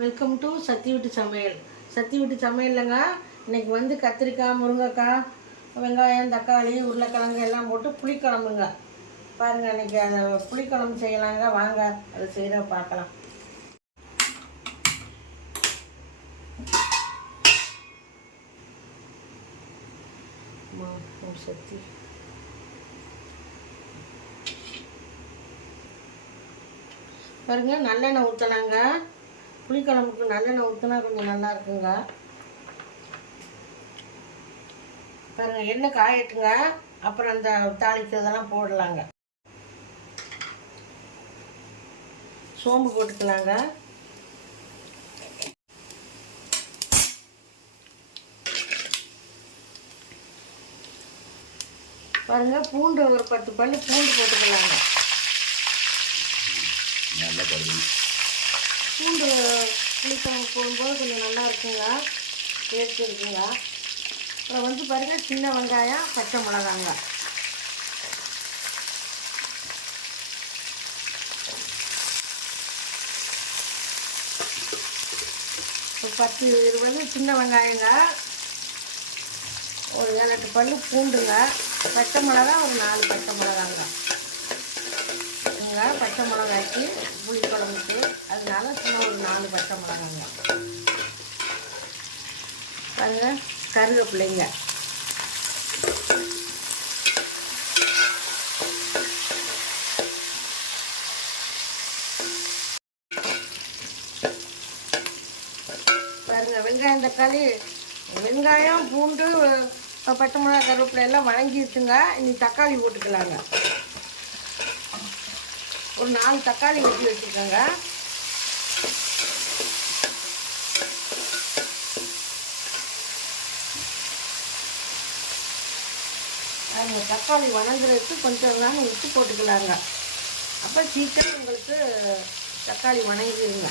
Welcome to சத்தி வீட்டு சமையல். சத்தி வீட்டு சமையல்லங்க. இன்னைக்கு வந்து கத்திரிக்காய் முருங்கைக்காய் வெங்காயம் தக்காளி உருளைக்கிழங்கு எல்லாம் போட்டு புளிக்குழம்புங்க. பாருங்கள் இன்னைக்கு அதை புளிக்குழம்பு செய்யலாங்க. வாங்க அதை செய்கிற பார்க்கலாம். சத்தி பாருங்கள் சக்தி பாருங்க நல்லெண்ணெய் ஊற்றினாங்க புளிக்குழம்புக்கு நல்லெண்ணெய் ஊற்றினா கொஞ்சம் நல்லா இருக்குங்க. பாருங்க எண்ணெய் காயட்டுங்க. அப்புறம் அந்த தாளிக்கிறதெல்லாம் போடலாங்க. சோம்பு போட்டுக்கலாங்க. பாருங்க பூண்டு ஒரு பத்து பல்லு பூண்டு போட்டுக்கலாங்க. நல்லா பூண்டு புளிக்குழம்பு போடும்போது கொஞ்சம் நல்லா இருக்குங்க டேஸ்ட் இருக்குங்க அப்புறம் வந்து பாருங்கள் சின்ன வெங்காயம் பச்சை மிளகாங்க. ஒரு பத்து இருபது சின்ன வெங்காயங்க. ஒரு ஏழு எட்டு பல்லு பூண்டுங்க. பச்சை மிளகா ஒரு நாலு பச்சை மிளகாங்க. மிளகாங்க பச்சை மிளகாய்க்கு புளி குழம்புக்கு. அதனால சும்மா ஒரு நாலு பச்சை மிளகாங்க பாருங்க கருவேப்பிள்ளைங்க பாருங்க வெங்காயம் தக்காளி வெங்காயம் பூண்டு பட்டை மிளகா கருவேப்பிலை எல்லாம் வணங்கிடுச்சுங்க இனி தக்காளி போட்டுக்கலாங்க. ஒரு நாலு தக்காளி வெட்டி வச்சுக்கோங்க அந்த தக்காளி வணங்குறதுக்கு கொஞ்சம் நாள் உப்பு போட்டுக்கலாங்க. அப்போ சீக்கிரம் உங்களுக்கு தக்காளி வணங்கிடுங்க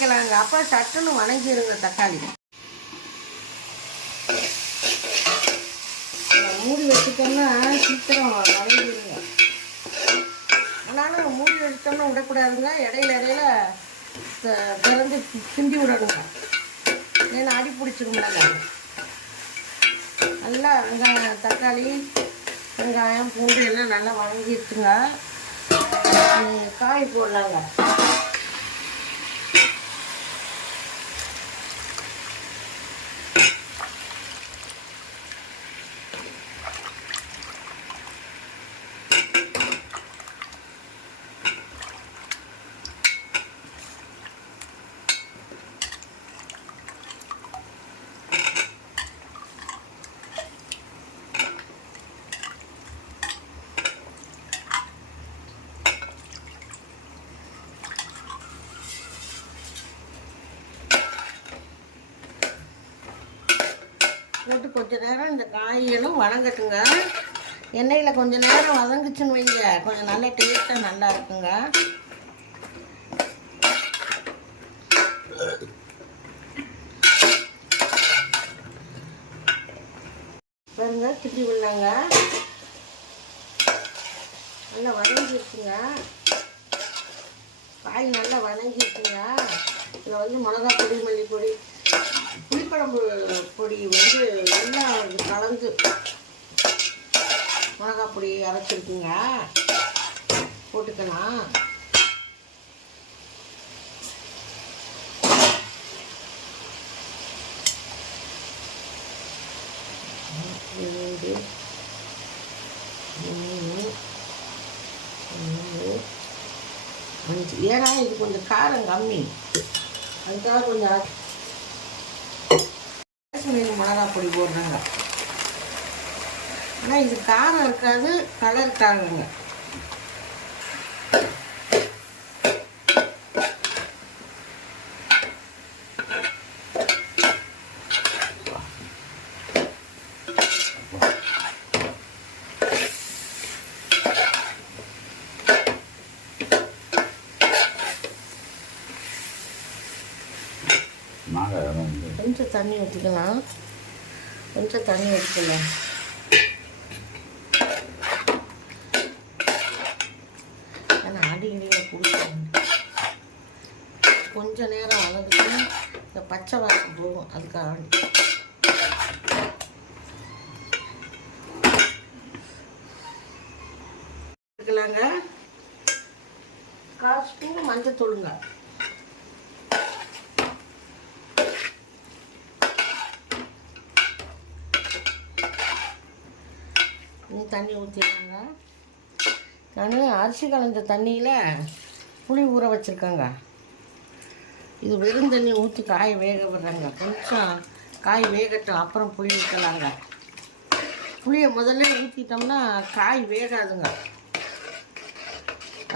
நேரம் வைக்கலாங்க. அப்போ சட்டுன்னு வணங்கிடுங்க தக்காளி. மூடி வச்சுட்டோம்னா சீக்கிரம் வணங்கிடுங்க ஆனாலும் மூடி வச்சுட்டோம்னா விடக்கூடாதுங்க. இடையில இடையில திறந்து கிண்டி விடணுங்க. ஏன்னா அடி பிடிச்சிருந்தாங்க நல்லா வெங்காயம் தக்காளி வெங்காயம் பூண்டு எல்லாம் நல்லா வணங்கிடுச்சுங்க காய் போடலாங்க. போட்டு கொஞ்ச நேரம் இந்த காய்களும் வதங்கட்டுங்க எண்ணெயில் கொஞ்ச நேரம் வதங்குச்சுன்னு வைங்க. கொஞ்சம் நல்ல டேஸ்ட்டாக நல்லா இருக்குங்க. பாருங்க திருப்பி விடலாங்க நல்லா வதங்கிருச்சுங்க. காய் நல்லா வதங்கிருச்சுங்க. இதில் வந்து மிளகா பொடி மல்லி பொடி புளிக்குழம்பு பொடி வந்து எல்லாம் கலந்து மிளகா பொடி அரைச்சிருக்குங்க. போட்டுக்கலாம். மூணு அஞ்சு. ஏன்னா இது கொஞ்சம் காரம் கம்மி. அதுக்காக கொஞ்சம் காஷ்மீரி மிளகா பொடி போடுறாங்க. ஆனால் இது காரம் இருக்காது கலர் மாங்காய் கொஞ்சம் தண்ணி ஊற்றிக்கலாம் கொஞ்சம் தண்ணி ஊற்றிக்கலாம் ஏன்னா அடிக்கடியில் குடிக்கணும். கொஞ்சம் நேரம் அளவுக்கு இந்த பச்சை வாசம் போகும் அதுக்காக. வேண்டி மஞ்சள் தொழுங்க தண்ணி ஊற்றிடுறாங்க நான் அரிசி கலந்த தண்ணியில் புளி ஊற வச்சுருக்கேங்க. இது வெறும் தண்ணி ஊற்றி காய் வேக விடுறாங்க. கொஞ்சம் காய் வேகட்டும் அப்புறம் புளி ஊற்றலாங்க புளியை முதல்ல ஊற்றிட்டோம்னா காய் வேகாதுங்க.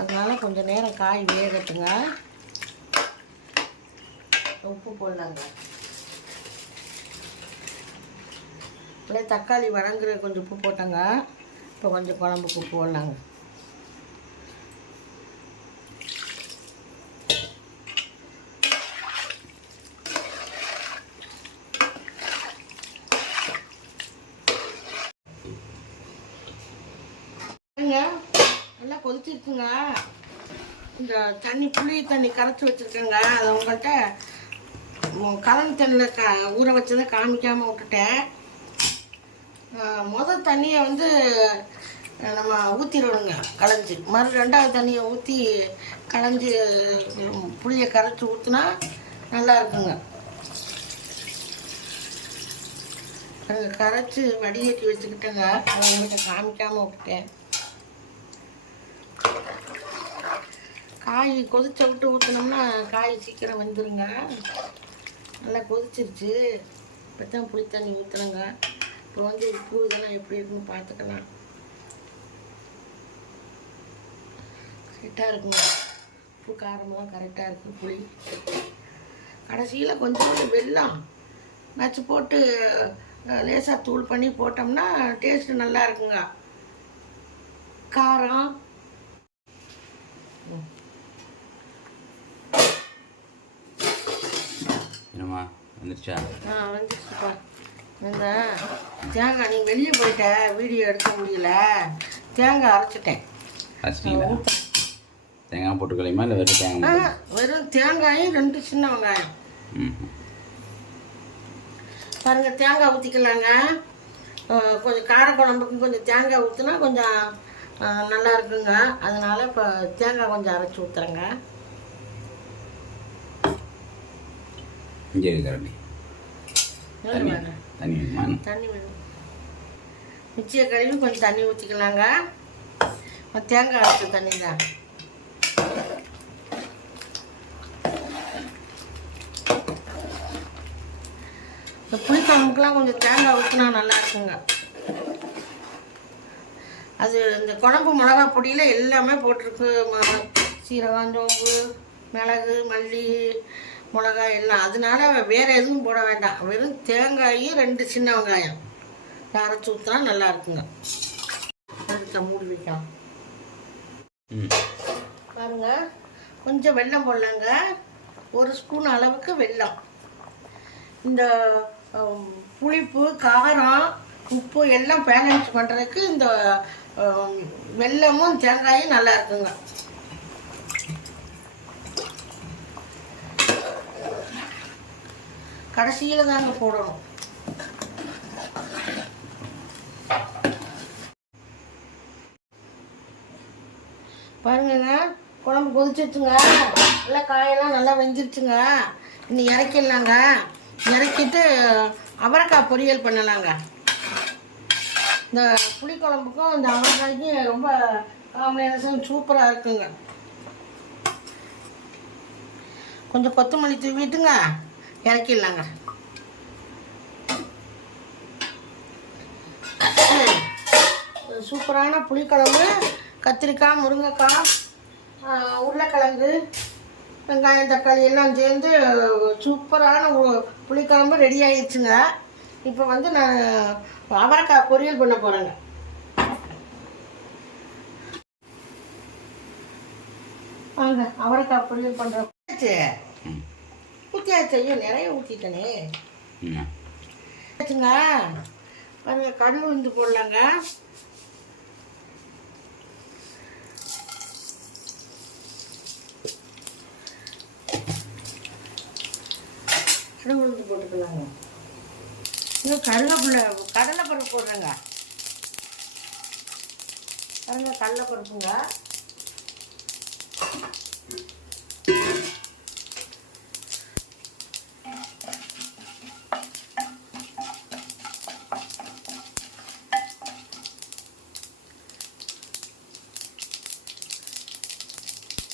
அதனால கொஞ்சம் நேரம் காய் வேகட்டுங்க. உப்பு போடலாங்க. அப்படியே தக்காளி வணங்குற கொஞ்சம் உப்பு போட்டேங்க. இப்போ கொஞ்சம் குழம்புக்கு போடலாங்க. பாருங்க, நல்லா கொதிச்சிருக்குங்க இந்த தண்ணி புளி தண்ணி கரைச்சி வச்சுருக்கேங்க. அதை உங்கள்கிட்ட கலந்து தண்ணியில் க ஊற வச்சதை காமிக்காமல் விட்டுட்டேன். முதல் தண்ணியை வந்து நம்ம ஊற்றிடணுங்க களைஞ்சி. மறு ரெண்டாவது தண்ணியை ஊற்றி களைஞ்சி புளியை கரைச்சி ஊற்றினா நல்லா இருக்குங்க. அது கரைச்சி வடிகட்டி வச்சுக்கிட்டேங்க. அதை உங்கள்கிட்ட காமிக்காமல் விட்டுட்டேன். காய் கொதிச்ச விட்டு ஊற்றினோம்னா காய் சீக்கிரம் வந்துடுங்க நல்லா கொதிச்சிருச்சு. இப்போ தான் புளி தண்ணி ஊற்றுறேங்க இப்போ வந்து உப்பு இதெல்லாம் எப்படி இருக்குன்னு பார்த்துக்கலாம். கரெக்டாக இருக்குங்க உப்பு காரமெல்லாம் கரெக்டாக இருக்குது புளி. கடைசியில் கொஞ்சோண்டு வெல்லம். வச்சு போட்டு லேசாக தூள் பண்ணி போட்டோம்னா டேஸ்ட்டு நல்லா இருக்குங்க. காரம். என்னம்மா வந்துருச்சா? ஆ வந்துச்சுப்பா இந்த தேங்காய் நீ வெளியே போயிட்ட வீடியோ எடுக்க முடியல. தேங்காய் அரைச்சிட்டேன். தேங்காய் போட்டு கலையுமா இல்லை வெறும் தேங்காய் வெறும் தேங்காயும் ரெண்டு சின்ன வெங்காயம். பாருங்க தேங்காய் ஊற்றிக்கலாங்க கொஞ்சம் காரக்குழம்புக்கு கொஞ்சம் தேங்காய் ஊற்றினா கொஞ்சம் நல்லா இருக்குங்க. அதனால இப்போ தேங்காய் கொஞ்சம் அரைச்சி ஊற்றுறேங்க இங்கே இருக்கிறடி தண்ணி வேணுமா? தண்ணி வேணும். மிச்சியை கழுவி கொஞ்சம் தண்ணி ஊற்றிக்கலாங்க தேங்காய் அரைச்ச தண்ணி தான் இந்த புளிக்குழம்புக்குலாம் கொஞ்சம் தேங்காய் ஊற்றினா நல்லா இருக்குங்க. அது இந்த குழம்பு மிளகா பொடியில் எல்லாமே போட்டிருக்கு. சீரகம் சோம்பு மிளகு மல்லி மிளகாய் எல்லாம். அதனால வேறு எதுவும் போட வேண்டாம். வெறும் தேங்காயும் ரெண்டு சின்ன வெங்காயம். அரைச்சி ஊற்றினா நல்லா இருக்குங்க. அடுத்த மூடி வைக்கலாம். பாருங்க. கொஞ்சம் வெல்லம் போடலாங்க. ஒரு ஸ்பூன் அளவுக்கு வெல்லம். இந்த புளிப்பு காரம் உப்பு எல்லாம் பேலன்ஸ் பண்ணுறதுக்கு இந்த வெல்லமும் தேங்காயும் நல்லா இருக்குங்க. கடைசியில் தாங்க போடணும். பாருங்கண்ணா குழம்பு கொதிச்சிருச்சுங்க. நல்லா காயெல்லாம் நல்லா வெந்துருச்சுங்க. இன்னும் இறக்கிடலாங்க. இறக்கிட்டு அவரைக்காய் பொரியல் பண்ணலாங்க. இந்த புளிக்குழம்புக்கும் இந்த அவரைக்காய்க்கும் ரொம்ப காம்பினேஷன் சூப்பராக இருக்குங்க. கொஞ்சம் கொத்தமல்லி தூவிட்டுங்க இறக்கிடலாங்க. சூப்பரான புளிக்குழம்பு கத்திரிக்காய் முருங்கைக்காய் உருளைக்கிழங்கு வெங்காயம் தக்காளி எல்லாம் சேர்ந்து சூப்பரான ஒரு புளிக்குழம்பு ரெடி ஆயிடுச்சுங்க. இப்போ வந்து நான் அவரைக்காய் பொரியல் பண்ண போகிறேங்க வாங்க அவரைக்காய் பொரியல் பண்ணுறேன் ம். ஊற்றியாச்சு ஐயோ நிறைய ஊற்றிட்டனே ஆச்சுங்க. பாருங்க கடுகு உளுந்து போடலாங்க. போட்டுக்கலாங்க. இன்னும் கருவேப்பிலை கடலைப்பருப்பு போடுறேங்க. பாருங்க கடலைப்பருப்புங்க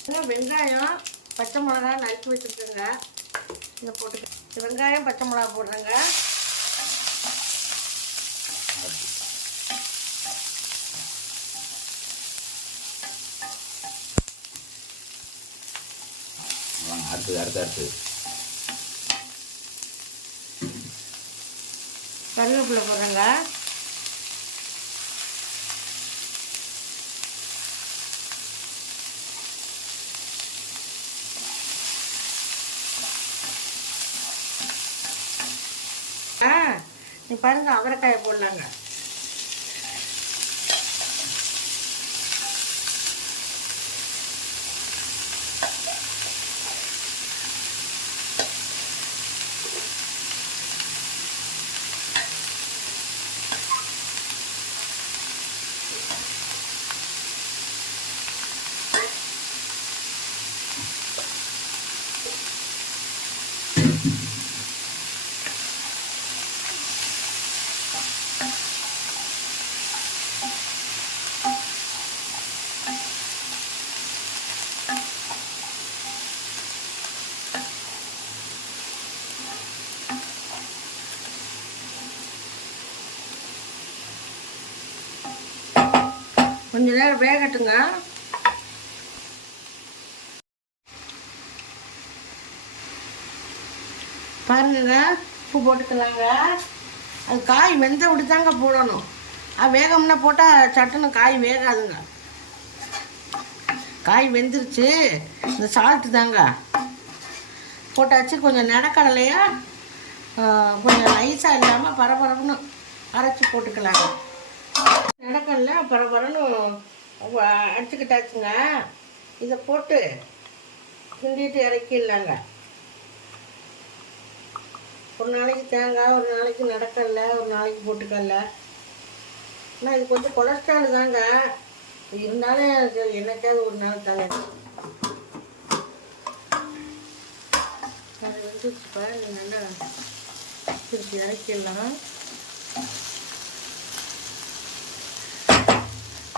இன்னும் வெங்காயம் பச்சை மிளகா நறுக்கி வச்சுருக்கேங்க. இதை போட்டு வெங்காயம் பச்சை மிளகா போடுறேங்க. அடுத்தது அடுத்து அடுத்தது. கருவேப்பிலை போடுறேங்க ஆ பாருங்கள் பாருங்க அவரைக்காயை போடலாங்க. பாருங்க பாருங்க உப்பு போட்டுக்கலாங்க. அது காய் வெந்த விட்டு தாங்க போடணும். அது வேகம்னா போட்டால் சட்டுன்னு காய் வேகாதுங்க. காய் வெந்துருச்சு. இந்த சால்ட்டு தாங்க. போட்டாச்சு கொஞ்சம் நடக்கடலையா கொஞ்சம் நைஸாக இல்லாமல் பரபரப்புன்னு அரைச்சி போட்டுக்கலாங்க. நடக்கடல பரபரன்னு அடிச்சுக்கிட்டாச்சுங்க இதை போட்டு கிண்டிட்டு இறக்கிடலாங்க. ஒரு நாளைக்கு தேங்காய் ஒரு நாளைக்கு நடக்கல ஒரு நாளைக்கு போட்டுக்கல ஆனால் இது கொஞ்சம் கொலஸ்ட்ரால் தாங்க. இருந்தாலும் எனக்கு என்னைக்காவது ஒரு நாள் தலை அது வந்து பாருங்க நல்லா திருப்பி இறக்கிடலாம்.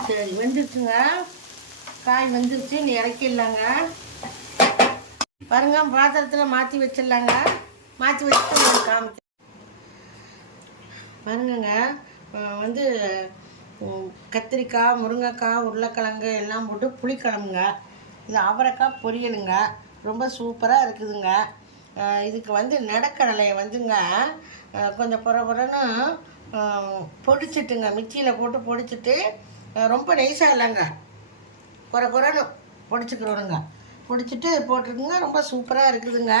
சரி வெந்துருச்சுங்க. காய் வெந்துருச்சு நீ இறக்கிடலாங்க. பாருங்க பாத்திரத்தில் மாற்றி வச்சிடலாங்க. மாற்றி வச்சுட்டு உங்களுக்கு காமிக்க பாருங்கங்க வந்து கத்திரிக்காய் முருங்கைக்காய் உருளைக்கிழங்கு எல்லாம் போட்டு புளிக்குழம்புங்க இது அவரைக்காய் பொரியலுங்க. ரொம்ப சூப்பராக இருக்குதுங்க. இதுக்கு வந்து நடக்கடலையை வந்துங்க கொஞ்சம் புற புறன்னு பொடிச்சிட்டுங்க. மிக்சியில் போட்டு பொடிச்சிட்டு ரொம்ப நைஸாக இல்லைங்க. குறை குறைன்னு பிடிச்சிக்கிறோனுங்க. பிடிச்சிட்டு போட்டிருக்குங்க. ரொம்ப சூப்பராக இருக்குதுங்க.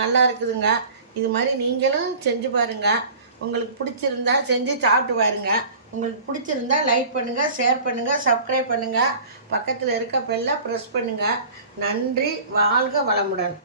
நல்லா இருக்குதுங்க. இது மாதிரி நீங்களும் செஞ்சு பாருங்கள் உங்களுக்கு பிடிச்சிருந்தா செஞ்சு சாப்பிட்டு பாருங்க. உங்களுக்கு பிடிச்சிருந்தா லைக் பண்ணுங்கள் ஷேர் பண்ணுங்கள் சப்ஸ்கிரைப் பண்ணுங்கள் பக்கத்தில் இருக்க பெல்லை ப்ரெஸ் பண்ணுங்கள் நன்றி வாழ்க வளமுடன்.